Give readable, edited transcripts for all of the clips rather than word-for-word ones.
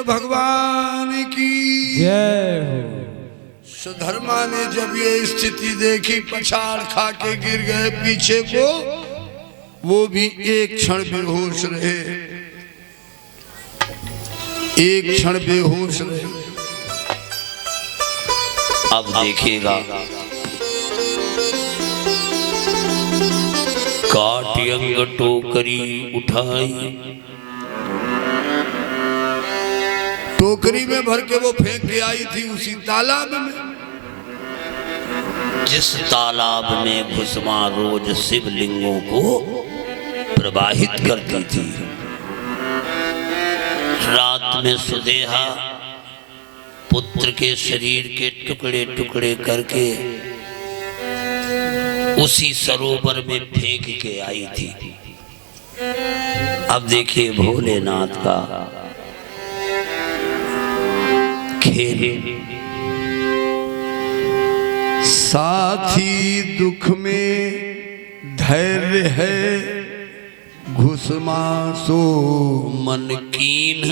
शंकर भगवान की जय हो। सुधर्मा ने जब ये स्थिति देखी, पछाड़ खा के गिर गए पीछे को। वो भी एक क्षण बेहोश रहे, एक क्षण बेहोश रहे। अब देखिएगा, काटियंग टोकरी उठाई, टोकरी में भर के वो फेंक के आई थी उसी तालाब में, जिस तालाब में भुस्मा रोज शिवलिंगों को प्रवाहित करती थी। रात में सुदेहा पुत्र के शरीर के टुकड़े टुकड़े करके उसी सरोवर में फेंक के आई थी। अब देखिए भोलेनाथ का खेल। साथी दुख में धैर्य है, घुसमा सो मन कीन।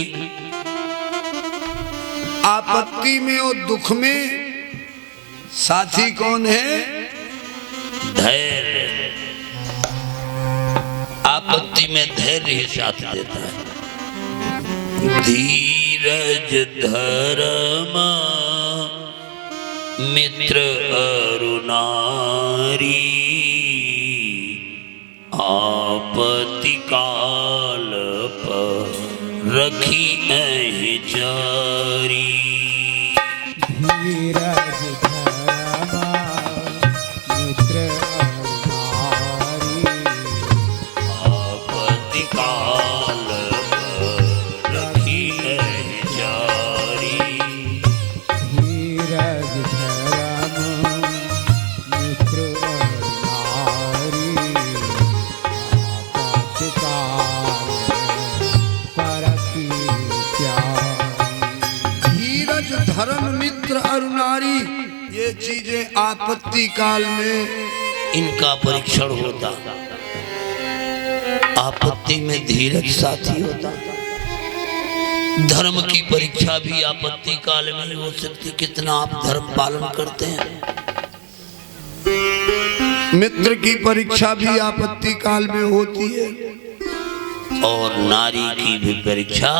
आपत्ति में और दुख में साथी कौन है? धैर्य। आपत्ति में धैर्य ही साथ देता है। धीरज धर्म मित्र अरुणारी, आपत्ति काल पर रखी जारी। धीरज धर्मा मित्र अरुणारी, आपत्ति काल पर रखी जारी। धीरज धर्मा मित्र अरुणारी, आपत्तिकाल परखी जारी। धीरज धर्म मित्र अरुणारी, ये चीजें आपत्ति काल में इनका परीक्षण होता। आपत्ति में धीरज साथी होता। धर्म की परीक्षा भी आपत्ति काल में हो सकती। कितना आप धर्म पालन करते हैं। मित्र की परीक्षा भी आपत्ति काल में होती है। और नारी की भी परीक्षा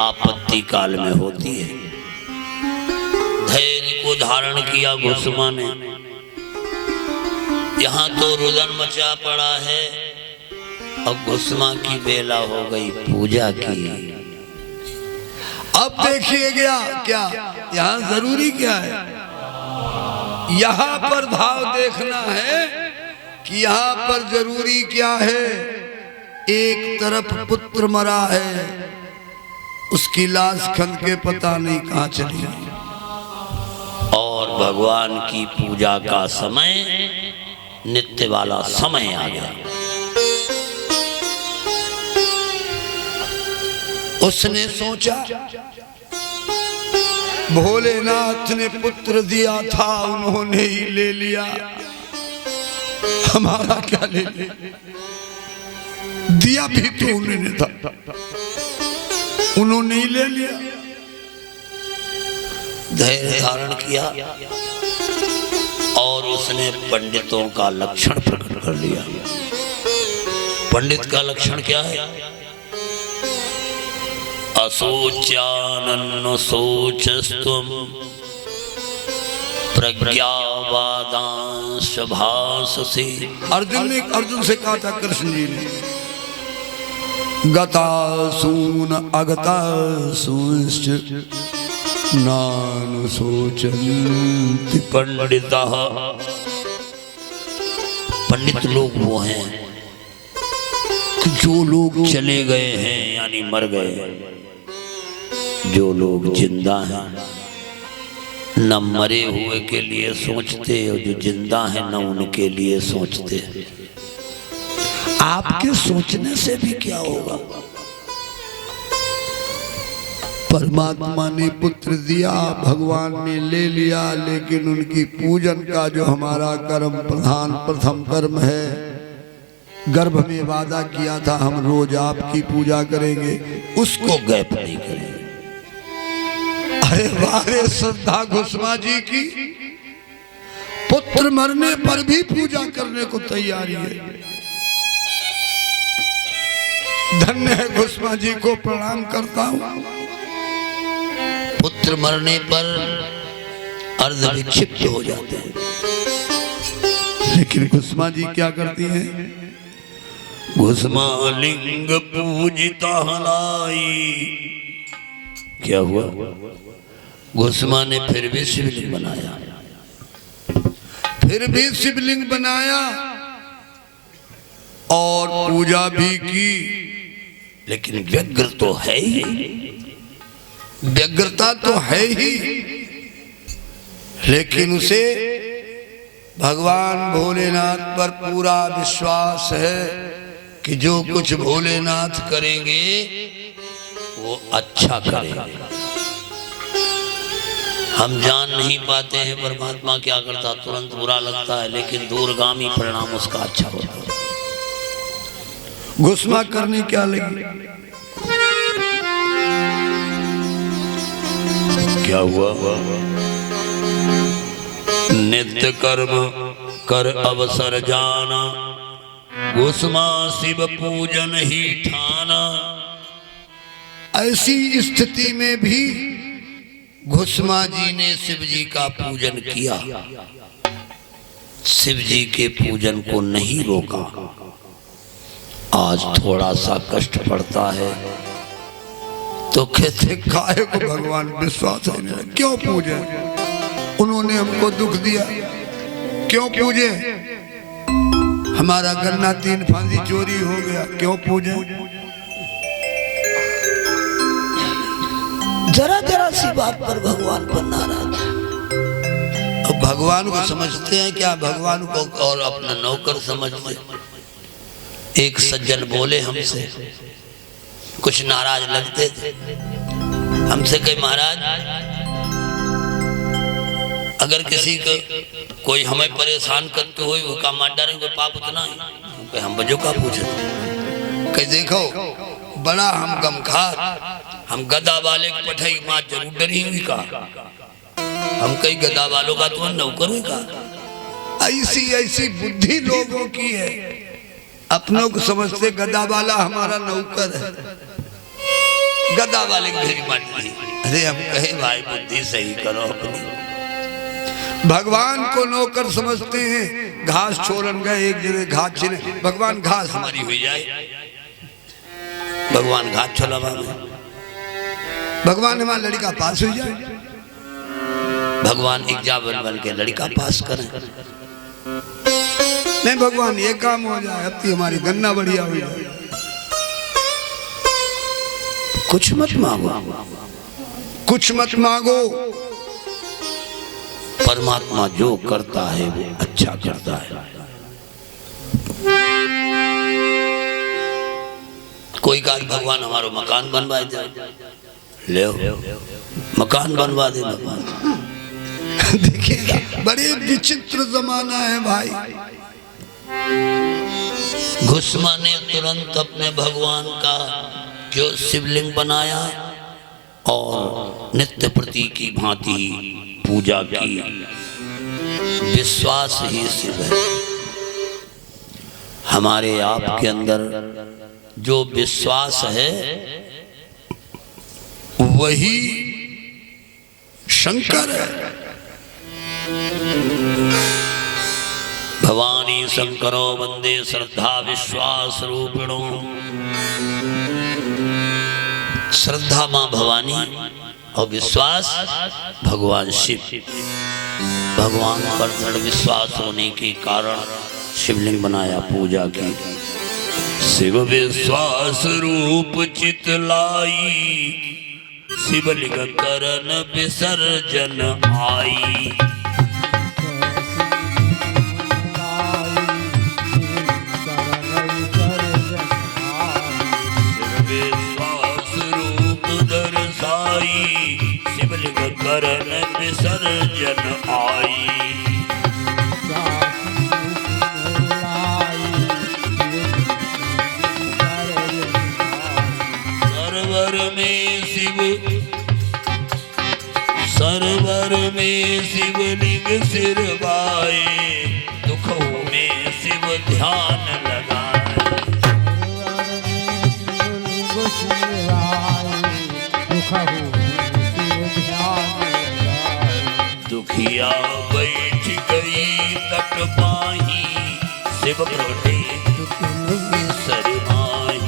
आपत्ति काल में होती है। धैर्य को धारण किया घुसमा ने। यहाँ तो रुदन मचा पड़ा है। अब घुसमा की बेला हो गई पूजा की। अब देखिए गया क्या, यहाँ जरूरी क्या है? यहाँ पर भाव देखना है कि यहाँ पर जरूरी क्या है। एक तरफ पुत्र मरा है, उसकी लाश खन के पता नहीं कहाँ चली। और भगवान की पूजा का समय, नित्य वाला समय आ गया। उसने सोचा भोलेनाथ ने पुत्र दिया था, उन्होंने ही ले लिया, हमारा क्या ले ले? दिया भी तो उन्होंने था, उन्होंने ही ले लिया। धैर्य धारण किया और उसने पंडितों का लक्षण प्रकट कर लिया। पंडित का लक्षण क्या है? असोच्यानन्नो सोचस्तुम प्रज्ञावादांश भाससे। अर्जुन से कहा था कृष्ण जी ने, गतासून अगतासूंश्च नानु सोचन्ति पंडितः। पंडित लोग वो हैं कि जो लोग चले गए हैं यानी मर गए। जो लोग जिंदा हैं न मरे हुए के लिए सोचते, और जो जिंदा हैं न उनके लिए सोचते। आपके सोचने से भी क्या होगा? परमात्मा ने पुत्र दिया, भगवान ने ले लिया, लेकिन उनकी पूजन का जो हमारा कर्म प्रधान प्रथम कर्म है गर्भ में वादा किया था हम रोज आपकी पूजा करेंगे, उसको गैप नहीं करें। अरे वारे श्रद्धा घुसमा जी की, पुत्र मरने पर भी पूजा करने को तैयारी है। धन्य है घुसमा जी को प्रणाम करता हूं। पुत्र मरने पर अर्ध विक्षिप्त हो जाते हैं, लेकिन घुसमा जी क्या करती हैं? घुसमा लिंग पूजिता हलाई। क्या हुआ? घुसमा ने फिर भी शिवलिंग बनाया, फिर भी शिवलिंग बनाया और पूजा भी की, लेकिन व्यग्र तो है ही, व्यग्रता तो है ही, लेकिन उसे भगवान भोलेनाथ पर पूरा विश्वास है कि जो कुछ भोलेनाथ करेंगे वो अच्छा करेंगे। हम जान नहीं पाते हैं परमात्मा क्या करता, तुरंत बुरा लगता है, लेकिन दूरगामी परिणाम उसका अच्छा होता है। घुसमा करनी क्या लगी? क्या हुआ? नित्य कर्म कर अवसर जाना, घुसमा शिव पूजन ही ठाना। ऐसी स्थिति में भी घुसमा जी ने शिव जी का पूजन किया, शिव जी के पूजन को नहीं रोका। आज थोड़ा सा कष्ट पड़ता है तो कहते काहे को भगवान विश्वास है मेरा, क्यों पूजे? उन्होंने हमको दुख दिया, क्यों पूजे? हमारा गन्ना 3 फांदी चोरी हो गया, क्यों पूजे? जरा जरा सी बात पर भगवान पर नाराज। अब भगवान को समझते हैं क्या? भगवान को और अपना नौकर समझते। एक सज्जन बोले हमसे, कुछ नाराज लगते थे हमसे, कहे महाराज अगर किसी को कोई हमें परेशान करते हुए वो का मार डालेंगे, पाप उतना ही। हम बजो का पूछे, कहे देखो बड़ा हम गमखार, हम गदा वाले की पठाई माँ जरूर डरी हुई का, हम कई गदा वालों का तो नौकर होगा। ऐसी ऐसी बुद्धि लोगों की है, अपनों को समझते गदा वाला हमारा नौकर है, गदा वाले की भेरी माटी। अरे हम कहे भाई बुद्धि सही करो अपनी। भगवान को नौकर समझते हैं। घास छोड़न गए एक जगह, घास छिने, भगवान घास हमारी हुई जाए, भगवान घास छोड़वा में, भगवान हमारा लड़का पास हो जाए, भगवान एग्जाम बन के लड़का पास करें। नहीं भगवान ये काम हो जाए, अब तो हमारी गन्ना बढ़िया हो जाए। कुछ मत मांगो, कुछ मत मांगो, परमात्मा जो करता है वो अच्छा करता है। कोई कहा भगवान हमारो मकान बनवा दे, ले मकान बनवा दे भगवान। देखिएगा बड़े विचित्र जमाना है भाई। घुसमा ने तुरंत अपने भगवान का जो शिवलिंग बनाया और नित्य प्रति की भांति पूजा की। विश्वास ही शिव है। हमारे आपके अंदर जो विश्वास है वही शंकर है। भवानी शंकरो वंदे श्रद्धा विश्वास रूपिणो। श्रद्धा मां भवानी और विश्वास भगवान शिव। भगवान पर दृढ़ विश्वास होने के कारण शिवलिंग बनाया, पूजा की। शिव विश्वास रूप चितलाई, शिवलिंग करन विसर्जन आई। शिवलिंग करन विसर्जन आई। शिवलिंग सिरवाए, दुखों में शिव ध्यान लगाए। दुखिया बैठ गई तट पाही, शिव प्रगटे सरमाही।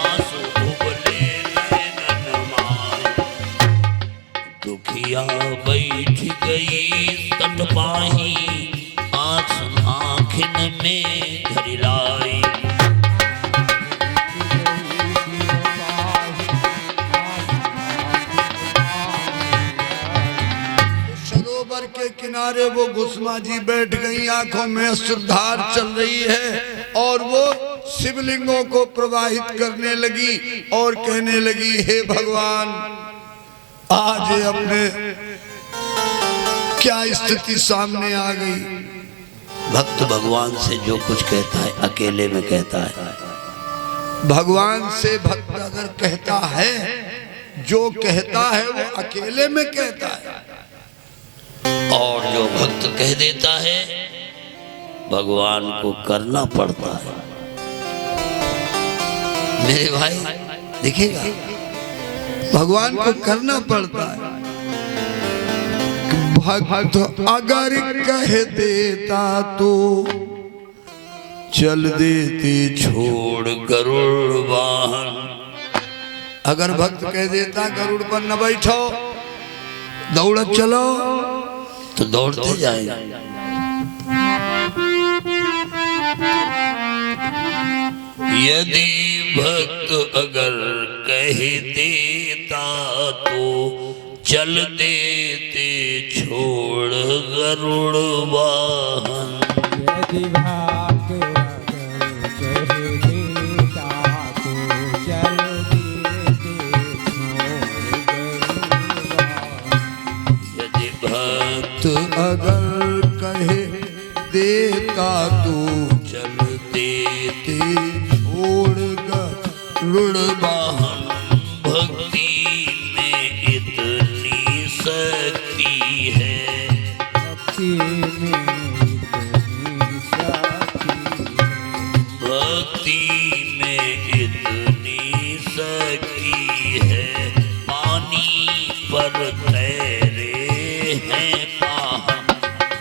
आंसू उबले नैनन माही, दुखिया बैठ गई तट पाही, आँखिन में झरिलाई। सरोवर के किनारे वो गुस्मा जी बैठ गई, आंखों में अश्रुधार चल रही है और वो शिवलिंगों को प्रवाहित करने लगी और कहने लगी, हे भगवान, आज ये अपने क्या स्थिति सामने आ गई। भक्त भगवान से जो कुछ कहता है अकेले में कहता है। भगवान से भक्त अगर कहता है, जो कहता है वो अकेले में कहता है, और जो भक्त कह देता है भगवान को करना पड़ता है। मेरे भाई देखिएगा, भगवान को करना पड़ता है। भक्त अगर कह देता तो चल देते छोड़ गरुड़ वाहन। अगर भक्त कह देता गरुड़ पर न बैठो, दौड़त चलो, तो दौड़ते जाएंगे। यदि भक्त अगर कह देता तो चल देते छोड़ गरुड़ वाहन। यदि भक्त अगर कह देता तो चल देते छोड़ गरुड़। यदि भक्त अगर कहे देता तो चल देते छोड़ गरुड़ वाहन। भक्ति में इतनी शक्ति है, भक्ति में इतनी शक्ति है। भक्ति में इतनी शक्ति है, पानी पर तैरे हैं पाहन।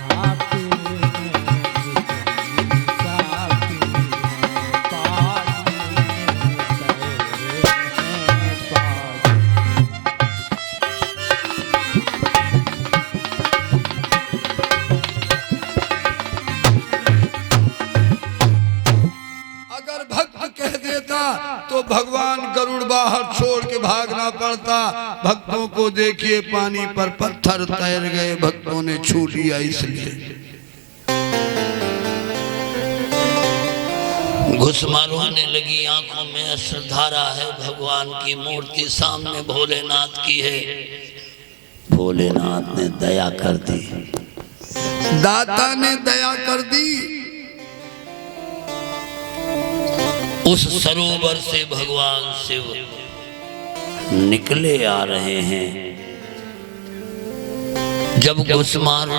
भक्ति में इतनी शक्ति है, पानी में तैरे हैं पावन। अगर भक्त कह देता तो भगवान गरुड़ बाहर छोड़ के भागना पड़ता। भक्तों को देखिए, पानी पर पत्थर तैर गए, भक्तों ने छू लिया। इसलिए घुसमरुआने लगी, आंखों में अश्रुधारा है। भगवान की मूर्ति सामने भोलेनाथ की है। भोलेनाथ ने दया कर दी, दाता ने दया कर दी। उस सरोवर से भगवान शिव निकले आ रहे हैं। जब घुसमान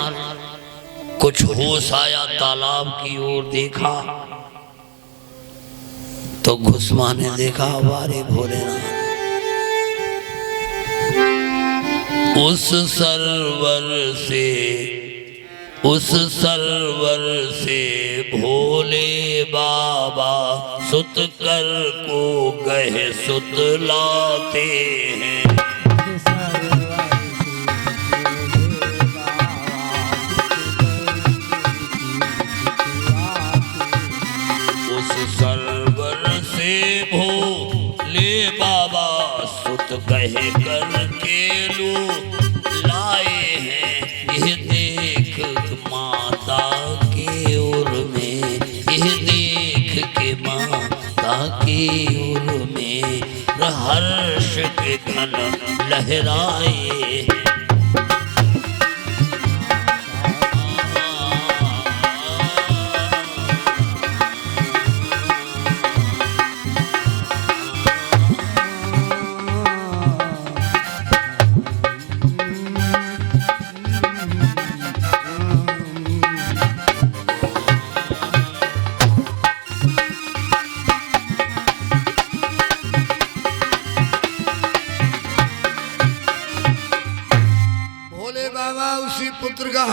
कुछ होश आया, तालाब की ओर देखा तो घुसमा ने देखा, वारे भोलेनाथ, उस सरवर से भोले बाबा सुतकर को गए सुतलाते हैं। उस सरवर से भोले बाबा सुत कह कर के लो लाए हैं। यह देख माता के ओर में, यह देख के माता के ओर में हर्ष के घन लहराए हैं।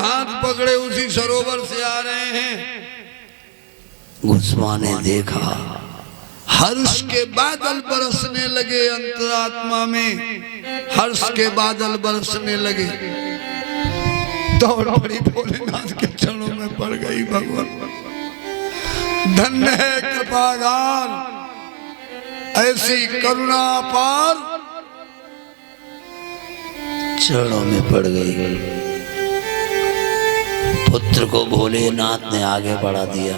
हाथ पकड़े उसी सरोवर से आ रहे हैं। घुसमा ने देखा, हर्ष के बादल बरसने लगे, अंतरात्मा में हर्ष के बादल बरसने लगे। दौड़ पड़ी, भोलेनाथ के चरणों में पड़ गई। भगवान धन्य है कृपागार, ऐसी करुणा पार। चरणों में पड़ गई। पुत्र को भोलेनाथ ने आगे बढ़ा दिया।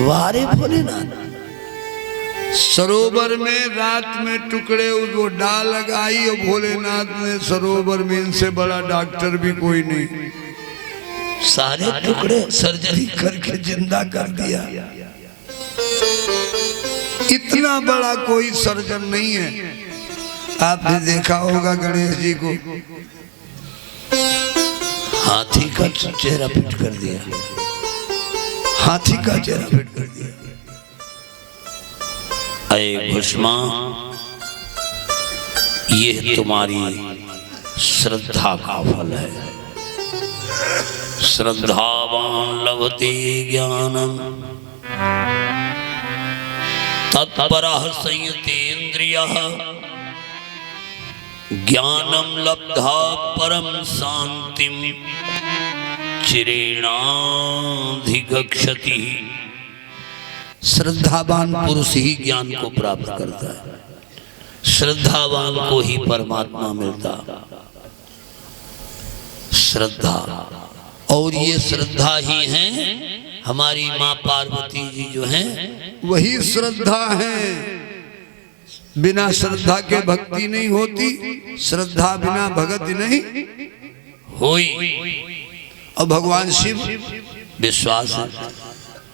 वारे भोलेनाथ, सरोवर में रात में टुकड़े वो डाल लगाई और भोलेनाथ ने सरोवर में इनसे बड़ा डॉक्टर भी कोई नहीं, सारे टुकड़े सर्जरी करके जिंदा कर दिया। इतना बड़ा कोई सर्जन नहीं है। आपने देखा होगा गणेश जी को, हाथी का चेहरा फिट कर दिया, हाथी का चेहरा फिट कर दिया। अये भस्मा, ये तुम्हारी श्रद्धा का फल है। श्रद्धावान लभते ज्ञानम तत्परः संयतेन्द्रियः ज्ञानम लब्धा परम शांतिम चिरेणाधिगच्छति। श्रद्धावान पुरुष ही ज्ञान को प्राप्त करता है, श्रद्धावान को ही परमात्मा मिलता। श्रद्धा, और ये श्रद्धा ही है हमारी माँ पार्वती जी जो हैं, वही श्रद्धा है। बिना श्रद्धा के भक्ति नहीं होती, श्रद्धा बिना भक्ति नहीं होई। और भगवान शिव विश्वास है,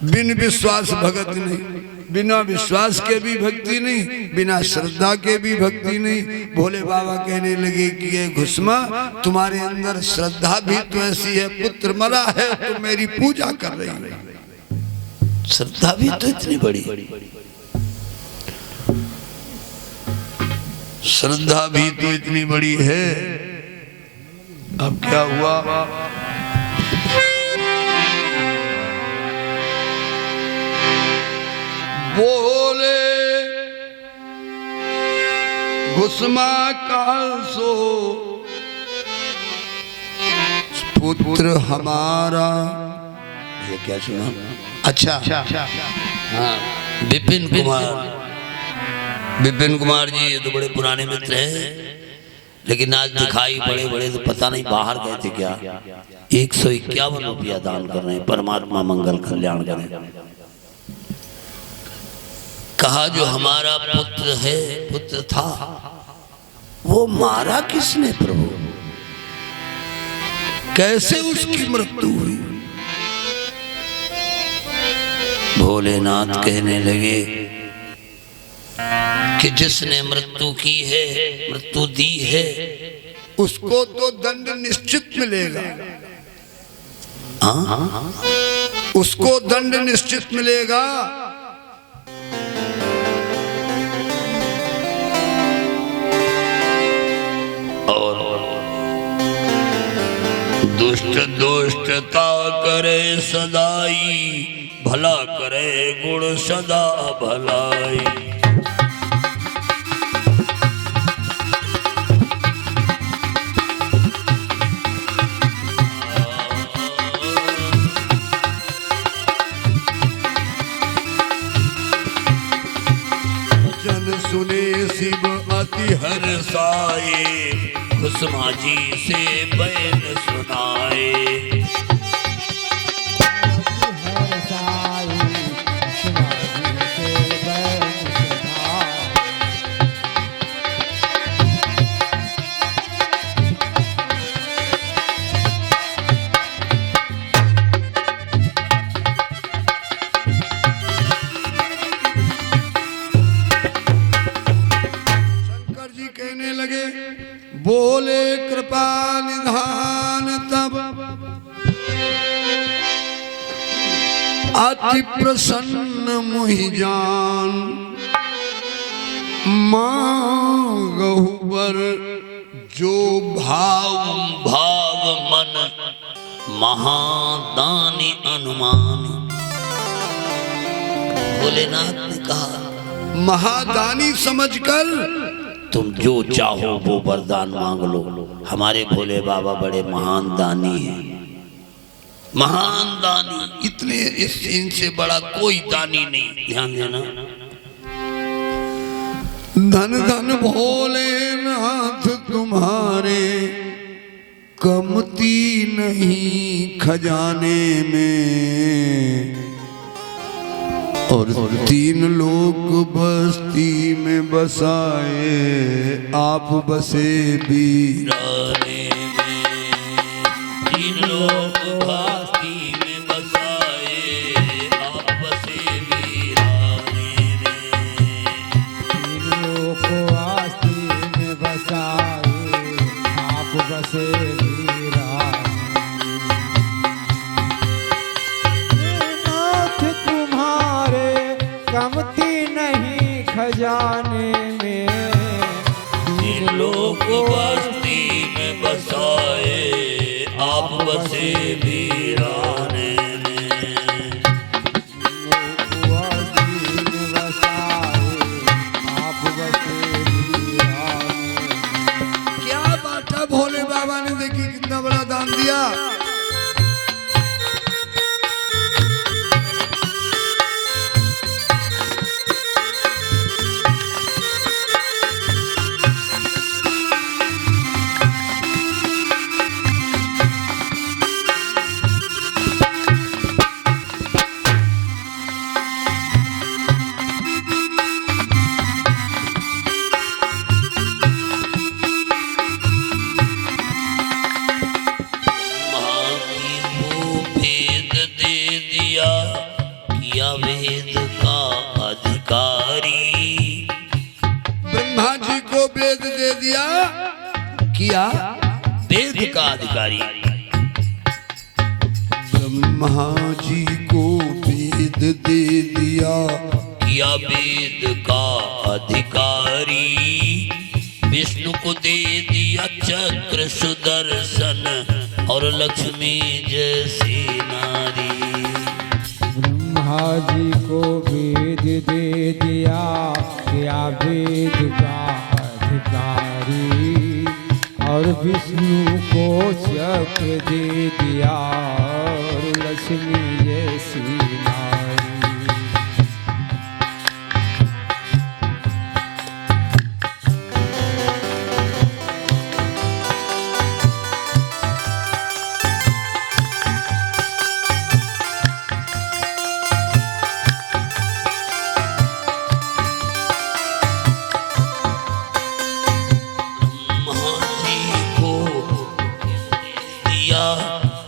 बिन विश्वास भगत नहीं, बिना विश्वास के भी भक्ति नहीं, बिना श्रद्धा के भी भक्ति नहीं। भोले बाबा कहने लगे कि ये घुसमा, तुम्हारे अंदर श्रद्धा भी तो ऐसी है, पुत्र मरा है तो मेरी पूजा कर रही है। श्रद्धा भी तो इतनी बड़ी, श्रद्धा भी तो इतनी बड़ी है। अब क्या हुआ, बोले घुसमा काल सो पुत्र हमारा। ये क्या सुना? अच्छा, हाँ, विपिन कुमार जी, ये तो बड़े पुराने मित्र हैं, लेकिन आज दिखाई बड़े बड़े तो पता नहीं बाहर गए थे क्या। 151 रुपया दान कर रहे हैं, परमात्मा मंगल कल्याण करें। कहा जो हमारा पुत्र है, पुत्र था, वो मारा किसने प्रभु? कैसे उसकी मृत्यु हुई? भोलेनाथ कहने लगे कि जिसने मृत्यु की है, मृत्यु दी है, उसको तो दंड निश्चित मिलेगा। उसको दंड निश्चित मिलेगा। और दुष्ट दुष्टता करे सदाई, भला करे गुण सदा भलाई। जन सुने शिव अति हर्षाए, घुसमा जी से बैन सुनाए। बोले कृपा निधान तब अति प्रसन्न मुहि जान, मांगहु वर जो भाव भाव मन महादानी अनुमान। भोलेनाथ ने कहा महादानी समझकर तुम जो चाहो वो वरदान मांग लो। हमारे भोले बाबा बड़े महान दानी हैं, महान दानी, इतने इनसे बड़ा कोई दानी नहीं। ध्यान देना। धन धन भोलेनाथ तुम्हारे कमती नहीं खजाने में, और 3 लोग बस्ती में बसाए आप बसे भी राने में। 3 लोग बस्ती में बसाए आप बसे वीराने में। 3 लोग आस्ती में बसाए आप बसे नाथ तुम्हारे कमती नहीं खजाने में। 3 लोग बस्ती में बसाए आप बसे वीराने में। आस्ती में बसाए आप बसे वीराने। क्या बात है। भोले बाबा ने देखी कितना बड़ा दान दिया। किया वेद का अधिकारी। ब्रह्मा जी को वेद दे दिया, किया वेद का अधिकारी। ब्रह्मा जी को वेद दे दिया, किया वेद का अधिकारी। विष्णु को दे दिया चक्र सुदर्शन और लक्ष्मी जैसी नारी। ब्रह्मा जी को वेद दे दिया, किया वेद का अधिकारी। और विष्णु को चक्र दे दिया और लक्ष्मी जैसी नारी।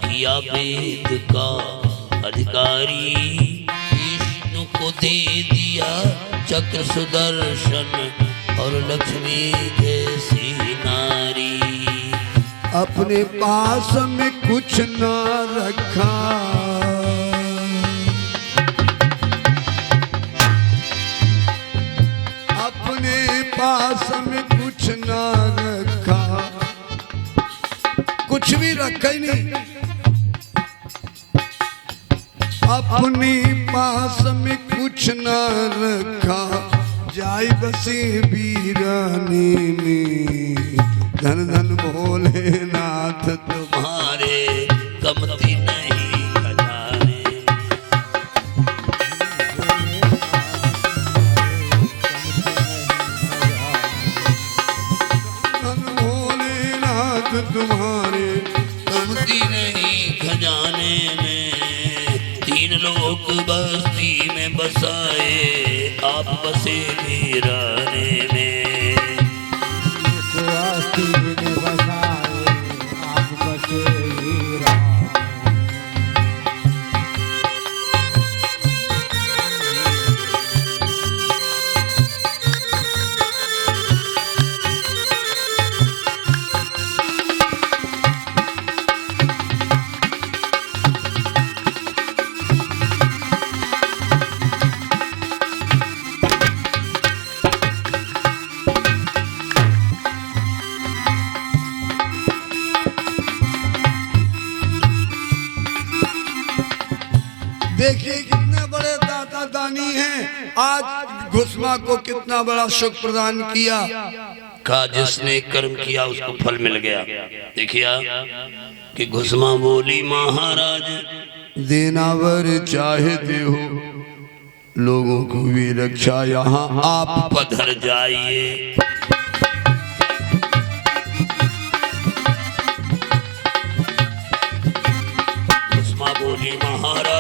किया वेद का अधिकारी। विष्णु को दे दिया चक्र सुदर्शन और लक्ष्मी जैसी नारी। अपने पास में कुछ न रखा, अपने पास में कुछ न रखा, कुछ भी रखा ही नहीं। अपने पास में कुछ न रखा, जाय बसे वीराने में। धन धन भोलेनाथ तुम्हारे कमती नहीं खजाने। धन भोलेनाथ तुम्हारे कमती नहीं खजाने में। 3 लोग बस्ती में बसाए आप बसे वीराने में। आस्ती में बसाए आप बसे वीराने। देखिए कितने बड़े दाता दानी हैं, आज घुसमा को कितना बड़ा सुख प्रदान किया। कहा जिसने कर्म किया उसको फल मिल गया। देखिए कि घुसमा बोली महाराज देनावर चाहे दे हो, लोगों को भी रक्षा यहाँ आप पधर जाइए। घुसमा बोली महाराज